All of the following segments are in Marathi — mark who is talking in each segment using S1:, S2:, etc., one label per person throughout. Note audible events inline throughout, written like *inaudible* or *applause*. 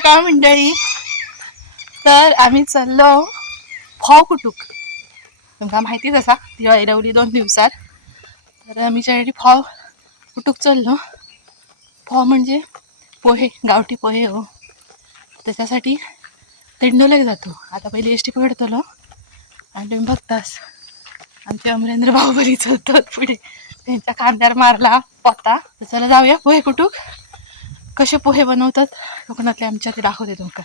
S1: सकाळ मंडळी? तर आम्ही चाललो फाव कुटूक. तुमका माहितीच असा दिवाळी रवली दोन दिवसात. तर आम्ही त्यासाठी फाव कुटूक चाललो फाव म्हणजे पोहे गावठी पोहे हो. त्याच्यासाठी तेंडोलेक जातो. आता पहिली एस टी पकडतलो आणि तुम्ही बघतास आमचे अमरेंद्र बाहुबली चालतात पुढे त्यांच्या कांद्यावर मारला पोता. तर चला जाऊया पोहे कुटूक. कसे पोहे बनवतात? कोकणातले आमच्या ते दाखवते तुमका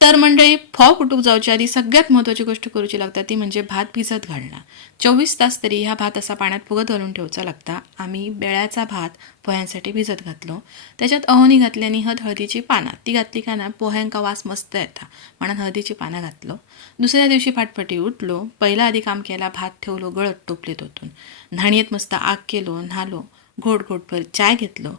S1: तर मंडळी फॉ कुटूक जाऊच्या आधी सगळ्यात महत्त्वाची गोष्ट करूची लागता ती म्हणजे भात भिजत घालणं. चोवीस तास तरी ह्या भात असा पाण्यात फुगत घालून ठेवचा लागता. आम्ही बेळ्याचा भात पोह्यांसाठी भिजत घातलो. त्याच्यात अहोनी घातल्याने हद हळदीची पानं. ती घातली का ना पोह्यांका वास मस्त येता. म्हणून हळदीची पानं घातलो. दुसऱ्या दिवशी फाटफटी उठलो. पहिला आधी काम केला भात ठेवलो गळत टोपले ओतून. न्हाणीत मस्त आग केलो न्हालो. घोट घोटभर चाय घेतलो.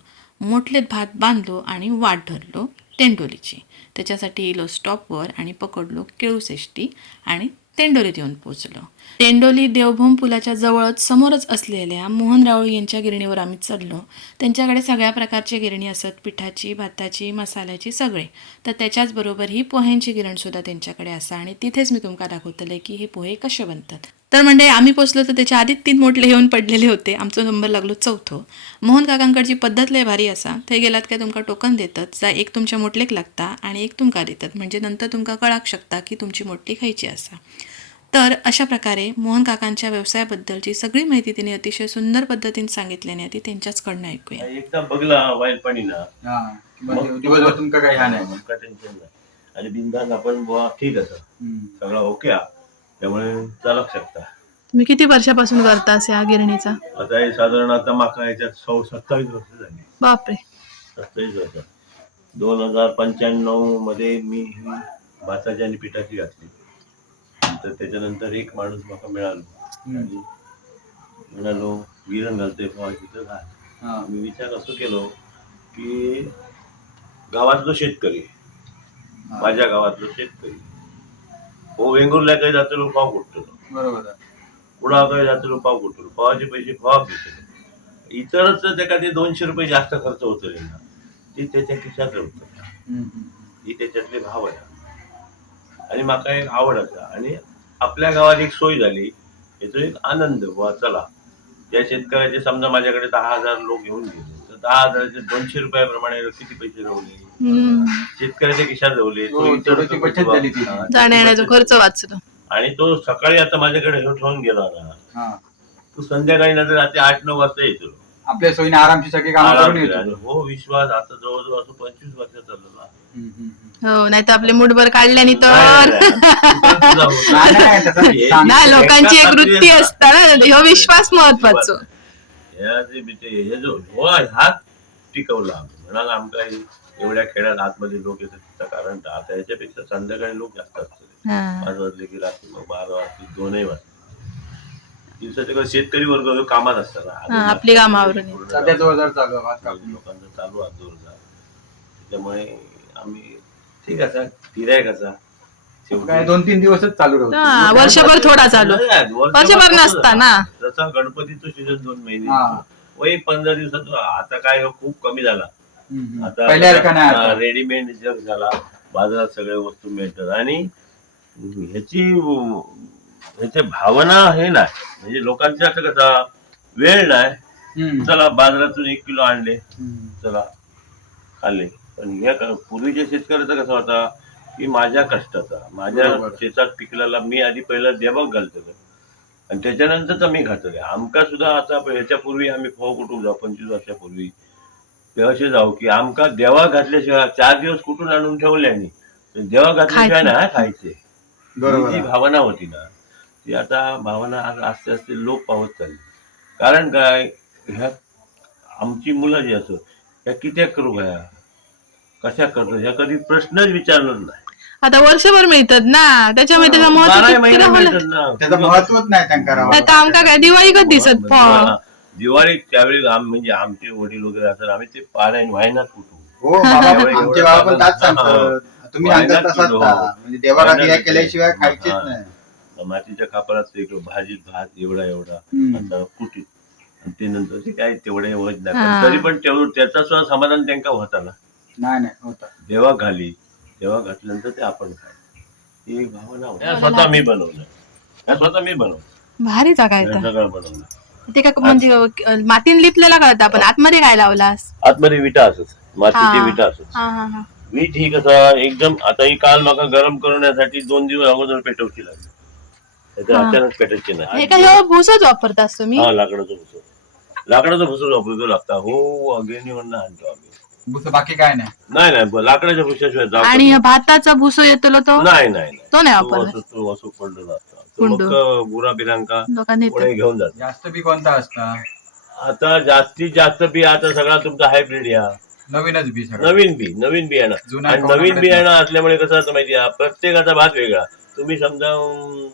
S1: मोठलेत भात बांधलो आणि वाट धरलो तेंडोलीची. त्याच्यासाठी येलो स्टॉपवर आणि पकडलो केळू सेष्टी आणि तेंडोलीत येऊन पोचलो. तेंडोली देवभूम पुलाच्या जवळच समोरच असलेल्या मोहन राऊळ यांच्या गिरणीवर आम्ही चढलो. त्यांच्याकडे सगळ्या प्रकारची गिरणी असत पिठाची भाताची मसाल्याची सगळे. तर त्याच्याचबरोबर ही पोह्यांची गिरणसुद्धा त्यांच्याकडे असा आणि तिथेच मी तुमका दाखवतले की हे पोहे कसे बनतात. तर म्हणजे आम्ही पोचलो तर त्याच्या आधीच तीन मोठले येऊन पडलेले होते. आमचा नंबर लागलो चौथो. मोहन काकांकडची पद्धत लय भारी असा. थंय गेलात काय तुमका टोकन देतात. जा एक तुमच्या मोटलेक लागता आणि एक तुमका देतात. म्हणजे नंतर तुमका कळाक शकता की तुमची मोठी खायची असा. तर अशा प्रकारे मोहन काकांच्या व्यवसायाबद्दलची सगळी माहिती तिने अतिशय सुंदर पद्धतीने सांगितल्याने ती त्यांच्याचकडनं ऐकूया.
S2: एकदा बघला वाईट पाणी ना
S3: हा मग दिवसभर तुमका काही हा नाही. मग.
S2: का टेन्शन नाही. आणि बिंदास आपण ठीक असं. सगळं ओके. त्यामुळे चालक शकता.
S1: तुम्ही किती वर्षापासून करतास या गिरणीचा?
S2: आता हे साधारण आता माका याच्यात सौ सत्तावीस वर्ष झाली.
S1: बापरे.
S2: सत्तावीस वर्ष. दोन हजार पंच्याण्णवमध्ये मी ही भाताची आणि पिठाची घातली. तर त्याच्यानंतर एक माणूस माका मिळालो. आणि म्हणालो गिरण घालतोय बुवा तिथं घाल
S3: हा.
S2: मी विचार असं केलो की गावातलो शेतकरी. माझ्या गावातलो शेतकरी हो वेंगुर्ल्या काही जातलो पाव कुठतो?
S3: बरोबर आहे.
S2: कुणाकडे जातलो पाव कुठतो? पावाचे पैसे पाव घेतलो. इतरच त्याका ते दोनशे रुपये जास्त खर्च होतो ना. ते त्याच्या खिशात होतं.
S3: हम्म, हम्म.
S2: ही त्याच्यातले भाव आहे. आणि माका एक आवड असा आणि आपल्या गावात एक सोय झाली. याचा एक आनंद. बुवा चला. त्या शेतकऱ्याचे समजा माझ्याकडे दहा हजार लोक घेऊन गेले. दहा हजाराचे दोनशे रुपयाप्रमाणे किती पैसे रवले
S1: हम्म.
S2: शेतकऱ्याच्या खिशात तो
S3: हो,
S2: इतर
S3: थोडीशी बचत झाली ती.
S2: हा,
S1: जाण्या येण्याचा
S2: बचत
S1: खर्च वाचलो
S2: आणि तो सकाळी आता माझ्याकडे हे ठेवून गेला ना
S3: हा.
S2: तो संध्याकाळी नंतर रात्री आठ नऊ वाजता येतो
S3: आपल्या सोयीने आरामची सगळी कामं करून
S2: आरामशीर.
S3: येतो
S2: आणि हो विश्वास आता जवळजवळ असं पंचवीस वर्ष चाललं ना
S3: हम्म, हम्म, हम्म.
S1: हो नाही तर आपले मुठभर काढल्याने तर
S2: नाही, नाही, तुझा होता.
S3: नाही, नाही, तसं *laughs* सांग.
S1: नाही लोकांची एक वृत्ती
S2: खात्रीला-
S1: असता ना ह्यो विश्वास महत्त्वाचा
S2: ह्या जे बिटे हे जो हो हात टिकवला म्हणाल आमका हे एवढ्या खेड्यात आतमध्ये लोक येतात त्याचं कारण आता याच्यापेक्षा संध्याकाळी लोक जास्त असतात
S1: हा.
S2: पाच वाजले की रात्री मग बारा वाजले दोनही वाजले दिवसाचे कसं शेतकरी वर्ग जो कामात असतात.
S1: हा, आपली कामं आवरून
S2: पूर्ण
S3: सध्या जोरदार चालू आहे भात
S2: काही
S3: कापणी.
S2: लोकांचं चालू आहे जोरदार त्यामुळे आम्ही ठीक आहे गिरायक असा
S3: काय दोन तीन दिवसच चालू
S1: हा,
S3: राहतो
S1: वर्षभर थोडा चालू.
S2: नाही,
S1: वर्षभर नसता ना.
S2: जसा गणपतीचं सीझन दोन महिने.
S3: हा.
S2: वय पंधरा दिवसात आता काय हो, खूप कमी झाला. आता
S3: पहिल्यासारखं नाही
S2: हा,
S3: आता.
S2: रेडीमेड जग झाला. बाजारात सगळ्या वस्तू मिळतात. आणि ह्याची ह्याची भावना हे नाही. म्हणजे लोकांचे आता कसा वेळ नाही.
S3: हम्म.
S2: चला बाजारातून एक किलो आणले.
S3: हम्म.
S2: चला खाल्ले. पण ह्या क- पूर्वीच्या शेतकऱ्याचा कसा होता की माझ्या कष्टाचा माझ्या. शेतात पिकलेला मी आधी पहिलं देवक घालतो आणि त्याच्यानंतर तर मी आमका सुद्धा आता ह्याच्यापूर्वी आम्ही फो कुठून जाऊ पंचवीस वर्षापूर्वी. ते असे जाऊ की आमका देवा घातल्याशिवाय चार दिवस कुठून आणून ठेवले आणि देवा घातल्याशिवाय. नाही खायचे. जी. भावना होती ना ती आता भावना आज आस्ते आस्ते लोप पावत चालली. कारण काय ह्या आमची मुलं जी असो ह्या कित्याक करू ह्या कशा करतो ह्या कधी प्रश्नच विचारलं नाही.
S1: आता वर्षभर मिळतात ना त्याच्यामुळे त्याचं महत्त्व
S2: बाराही
S1: किती
S2: महिने. मिळतात ना.
S3: त्याचं महत्वच नाही त्यांना राव.
S1: नाही तर आमका काय दिवाळी कधी दिसत पण
S2: हा, दिवाळी त्यावेळी आम- म्हणजे आमचे वडील वगैरे असतात आम्ही ते पाण्याने वाहिनात कुठू
S3: हो बाबा
S2: एवढं-
S3: आमचे बाबा पण
S2: एवढं
S3: ताच सांगतात तुम्ही
S2: वाहिन्यात
S3: तसाच
S2: किलो.
S3: खा. म्हणजे देवाला
S2: वाहिन्यात
S3: दिया
S2: किलो.
S3: केल्याशिवाय खायचेच
S2: हा.
S3: नाही
S2: मातीच्या खापरात एक भाजीत भात एवढा एवढा
S3: हम्म.
S2: आता आणि ते नंतर ते काय तेवढे होत नाही
S1: हा.
S2: तरी पण तेवढं त्याचा सुद्धा समाधान त्यांना होता ना
S3: नाही नाही होता
S2: देवा घाली तेव्हा घातल्यानंतर ते आपण खायचं. ही एक भावना होती. स्वतः मी बनवलं. स्वतः मी बनवलं.
S1: भारी जागा आहे
S2: हे
S1: तर.
S2: सगळं बनवलं.
S1: ते का म्हणजे अं, मातीन लिपलेला कळतं आपण? आतमध्ये काय लावलास?
S2: आतमध्ये विटा असत. मातीची
S1: हा.
S2: विटा असत.
S1: हा हा हा.
S2: वीट ही कसं एकदम आता ही काल माका गरम करण्यासाठी दोन दिवस अगोदर पेटवची लागली. नाहीतर
S1: हा.
S2: अचानक पेटायची
S1: हे
S2: नाही
S1: काय ह्यो भुसच वापरतास तुम्ही
S2: हा लाकडाचं भुसं. लाकडाचं भुसं वापरतो लागता. हो अगेनी म्हणणं आणतो आम्ही.
S3: दुसरं बाकी काय नाही.
S2: नाही नाही लाकडाच्या भुशाशिवाय जाऊ
S1: आणि भाताचा भुसो येतो तो?
S2: नाही नाही नाही.
S1: तो नाही
S2: तो
S1: वापरत.
S2: असं तो असं पडलेला असतो तो
S1: कुंडू.
S2: फक्त गुरा बिरांका
S1: लोकांनी
S2: घेऊन जात.
S3: जास्त बी कोणता असता?
S2: आता जास्तीत जास्त बी आता सगळा तुमचा हायब्रिड या.
S3: नवीनच बी सगळं.
S2: नवीन बी नवीन बियाणं
S3: जुना
S2: आणि
S3: कोणाकडे
S2: नवीन बियाणं असल्यामुळे कसं असतं माहिती आहे प्रत्येकाचा भाग वेगळा. तुम्ही समजा अं,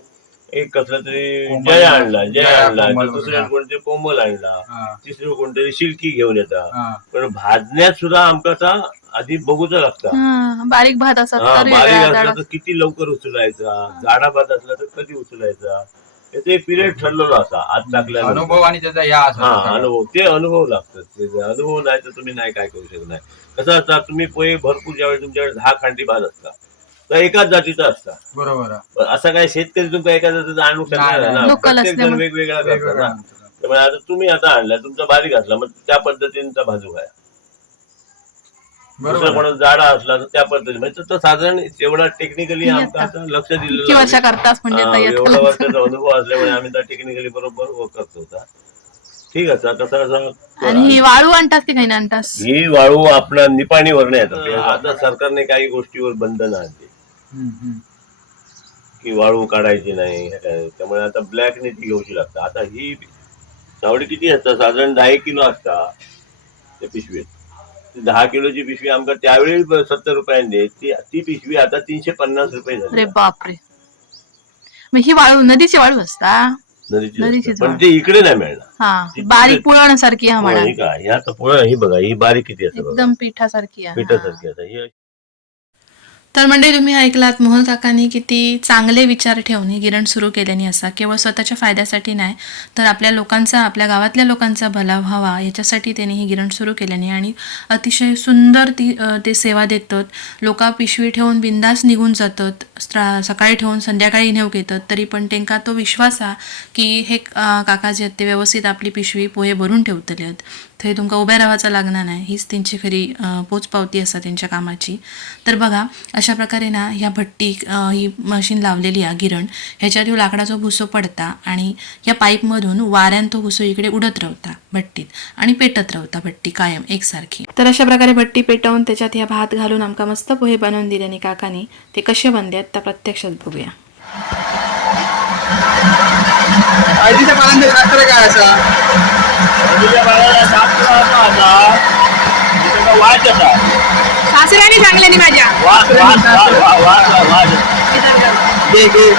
S2: एक कसला तरी
S3: कोमल.
S2: जय आणला जय
S3: जया,
S2: आणला
S3: कोमल
S2: तर दुसऱ्या
S3: वगैरे.
S2: कोणतरी कोमल आणला
S3: हा,
S2: तिसरं कोणतरी शिल्की घेऊन येतात
S3: हा.
S2: पण भाजण्यात सुद्धा आमका आता आधी बघूच लागतं
S1: हा, बारीक भात असत
S2: हा
S1: तर
S2: बारीक असला. तर किती लवकर उचलायचा जाडा भात असला तर कधी उचलायचा याचा एक पिरियड ठरलेला असा आज टाकल्या
S3: अनुभव आणि त्याचा या
S2: हा
S3: असा
S2: अनुभव ते अनुभव लागतात ते अनुभव नाही तर तुम्ही नाही काय करू शकत नाही कसं असतं तुम्ही पोहे भरपूर ज्यावेळी तुमच्याकडे दहा खांडी भात असतात तर एकाच जातीचा असता
S3: बरोबर आहे.
S2: पण असं काय शेतकरी तुमका एका जातीचा आणू शकणार
S3: नाही,
S2: नाही ना प्रत्येक जण
S1: असल्यामुळे.
S2: वेगवेगळा करतात
S3: वेगवेगळं
S2: ना. त्यामुळे आता तुम्ही आता आणला तुमचा बारीक असला मग त्या पद्धतीचा भाजू आहे
S3: बरोबर
S2: दुसरा
S3: आहे.
S2: कोणाचा जाडा असला तर त्या पद्धतीने म्हणजे साधारण तेवढा टेक्निकली आता लक्ष
S1: किती
S2: दिलेलं
S1: वर्ष
S2: आहे.
S1: करतास म्हणजे
S2: हा, एवढा. वर्षाचा अनुभव असल्यामुळे आम्ही त्या टेक्निकली बरोबर work करतो होता ठीक आहे आता कसं असं
S1: आणि ही वाळू आणतास ती काही नाही आणतास
S2: ही वाळू आपला निपाणीवर येतात आता सरकारने काही गोष्टीवर बंधन आणली. की वाळू काढायची नाही हे काय. त्यामुळे आता ब्लॅकने ती घेऊची लागतं. आता ही चावडी किती असतात साधारण दहा एक किलो असता त्या पिशवीत दहा किलोची पिशवी आमका त्यावेळी सत्तर रुपयांनी ती ती पिशवी आता तीनशे पन्नास रुपये
S1: अरे
S2: झाली
S1: बापरे. मग ही वाळू नदीची वाळू असता?
S2: नदीची
S1: नदीचीच
S2: असते. पण
S1: वाळू.
S2: ते इकडे नाही मिळणार.
S1: हा
S2: ती-
S1: बारीक पुळवण्यासारखी हा म्हणा.
S2: हो, ही काय? ही आता पोळं ही बघा ही बारीक किती असते बघा.
S1: एकदम पिठासारखी आहे.
S2: पिठासारखी आता ही
S1: तर म्हणजे तुम्ही ऐकलात मोहन काकांनी किती चांगले विचार ठेवून ही गिरण सुरू केल्यानी असा. केवळ स्वतःच्या फायद्यासाठी नाही तर आपल्या लोकांचा आपल्या गावातल्या लोकांचा भला व्हावा याच्यासाठी त्यांनी ही गिरण सुरू केल्याने आणि अतिशय सुंदर ती ते सेवा देतात. लोका पिशवी ठेवून बिंदास निघून जातात. सकाळी ठेवून संध्याकाळी नेऊ येतात तरी पण त्यांका तो विश्वास हा की हे काका जे आहेत ते व्यवस्थित आपली पिशवी पोहे भरून ठेवतले आहेत थंय तुमका उभ्या रावचा लागना नाही. हीच त्यांची खरी पोचपावती असा त्यांच्या कामाची. तर बघा अशा प्रकारे ना ह्या भट्टी ही मशीन लावलेली आहे गिरण. ह्याच्यात ह्यो लाकडाचा भुसो पडता आणि या पाईपमधून वाऱ्यान तो भुसो इकडे उडत रवता भट्टीत आणि पेटत रवता भट्टी कायम एकसारखी. तर अशा प्रकारे भट्टी पेटवून त्याच्यात ह्या भात घालून आमकां मस्त पोहे बनवून दिल्याने काकानी. ते कसे बनल्यात त्या प्रत्यक्षात बघूया.
S3: हळदीच्या पानांचे शास्त्र काय असा
S2: बाळाला साप सुद्धा असा होता, की त्याचा वास येता.
S1: सासऱ्याने सांगल्याने माझ्या
S2: वास वास वास वास वास.
S3: घे घे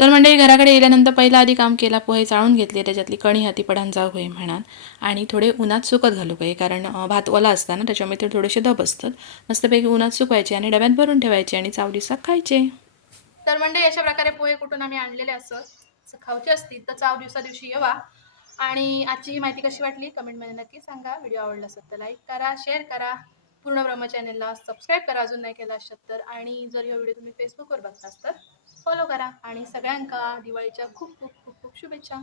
S1: तर मंडळी घराकडे गेल्यानंतर पहिला आधी काम केला पोहे चाळून घेतले त्याच्यातली कणी हाती पडान जाऊ होय म्हणान आणि थोडे उन्हात सुकत घालू काही कारण भात ओला असताना त्याच्यामुळे ते थोडेसे दब असतात. मस्तपैकी उन्हात सुकवायचे आणि डब्यात भरून ठेवायचे आणि चावडीसाक खायचे.
S4: तर मंडळी अशा प्रकारे पोहे कुठून आम्ही आणलेले असत खाऊचे असतील तर चाव दिवसा दिवशी येवा. आणि आजची ही माहिती कशी वाटली? कमेंटमध्ये नक्की सांगा. व्हिडिओ आवडला असेल तर लाईक करा शेअर करा. पूर्ण ब्रह्म चॅनेलला सबस्क्राईब करा अजून नाही केला असत तर. आणि जर हा व्हिडिओ तुम्ही फेसबुकवर बघतास तर फॉलो करा. आणि सगळ्यांका दिवाळीच्या खूप खूप खूप खूप शुभेच्छा.